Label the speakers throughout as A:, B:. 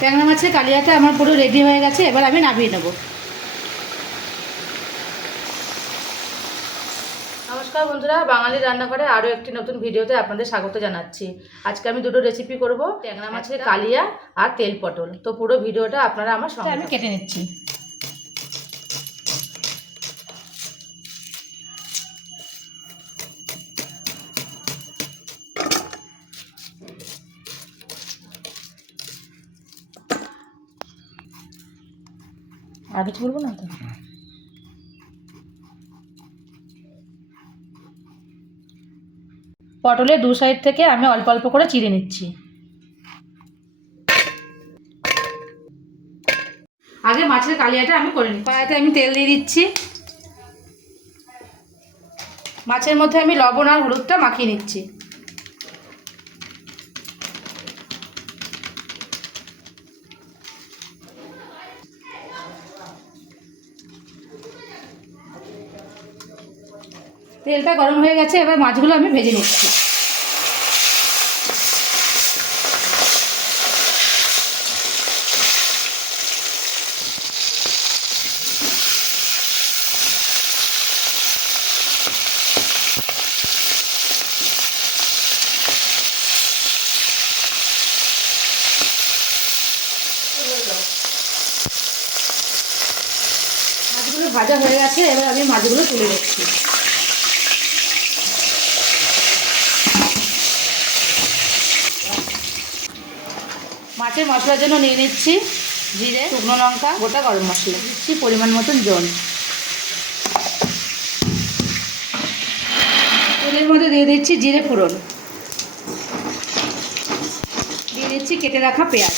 A: ট্যাংরা মাছের কালিয়াটা আমার পুরো রেডি হয়ে গেছে এবার আমি নামিয়ে নেব। নমস্কার বন্ধুরা বাঙালি রান্নাঘরে আরও একটি নতুন ভিডিওতে আপনাদের স্বাগত জানাচ্ছি। আজকে আমি দুটো রেসিপি করব ট্যাংরা মাছের কালিয়া আর তেল পটল। তো পুরো ভিডিওটা আপনারা আমার সঙ্গে আমি কেটে নিচ্ছি। আর কিছু বলব না তো? পটলের দু সাইড থেকে আমি অল্প অল্প করে চিড়ে নিচ্ছি। আগে মাছের কালিয়াটা আমি করে নিই কড়াইতে আমি তেল দিয়ে দিচ্ছি। মাছের মধ্যে আমি লবণ আর হলুদটা মাখিয়ে নিচ্ছি। তেলটা গরম হয়ে গেছে, এবার মাছগুলো আমি ভেজে নিচ্ছি। মাছগুলো ভাজা হয়ে গেছে, এবার আমি মাছগুলো তুলে নিচ্ছি। মাছের মশলার জন্য নিয়ে নিচ্ছি জিরে। শুকনো লঙ্কা গোটা গরম মশলা। দিচ্ছি পরিমাণ মতন জল। তেলের মধ্যে দিয়ে দিচ্ছি জিরে ফোড়ন। দিয়ে দিচ্ছি কেটে রাখা পেঁয়াজ।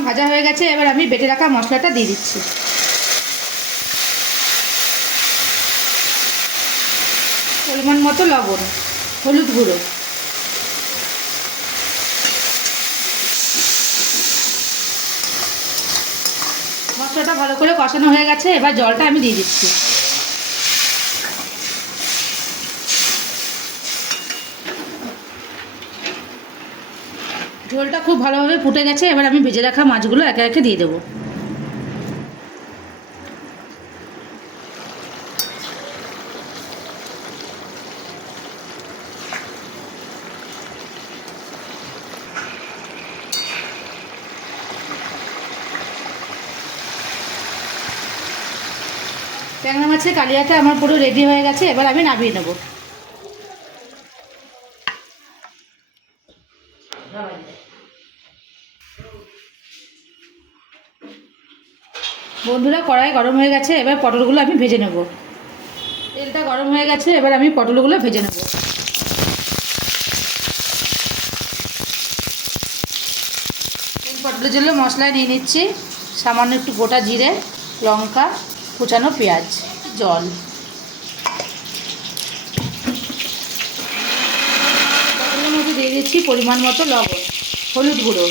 A: আমার ভাজা হয়ে গেছে, এবার আমি বেটে রাখা মশলাটা দিয়ে দিচ্ছি। পরিমাণ মতো লবণ, হলুদ গুঁড়ো। মশলাটা ভালো করে কষানো হয়ে গেছে, এবার জলটা আমি দিয়ে দিচ্ছি। ঝোলটা খুব ভালোভাবে ফুটে গেছে, এবার আমি ভেজে রাখা মাছগুলো একে একে দিয়ে দেবো। ট্যাংরা মাছের কালিয়াটা আমার পুরো রেডি হয়ে গেছে, এবার আমি নামিয়ে নেব। বন্ধুরা, কড়াই গরম হয়ে গেছে, এবার পটলগুলো আমি ভেজে নেব। তেলটা গরম হয়ে গেছে, এবার আমি পটলগুলো ভেজে নেব। তেল পটলের জন্য মশলা নিয়ে নিচ্ছি, সামান্য একটু গোটা জিরে, লঙ্কা, কুচানো পেঁয়াজ, জল। পটলের মধ্যে দিয়ে দিচ্ছি পরিমাণ মতো লবণ, হলুদ গুঁড়ো।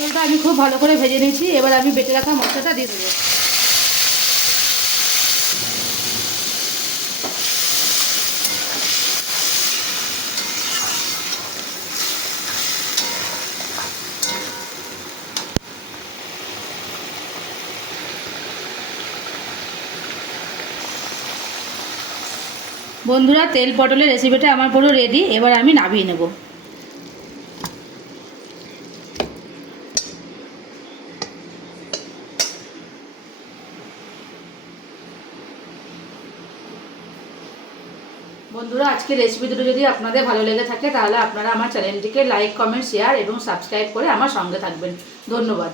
A: পটলটা আমি খুব ভালো করে ভেজে নিয়েছি। এবার আমি বেটে রাখা মশলাটা দিয়ে দেবো। বন্ধুরা, তেল পটলের রেসিপিটা আমার পুরো রেডি এবার আমি নামিয়ে নেব। বন্ধুরা আজকে রেসিপি দুটো যদি আপনাদের ভালো লেগে থাকে, তাহলে আপনারা আমার চ্যানেলটিকে লাইক কমেন্ট শেয়ার এবং সাবস্ক্রাইব করে আমার সঙ্গে থাকবেন। ধন্যবাদ।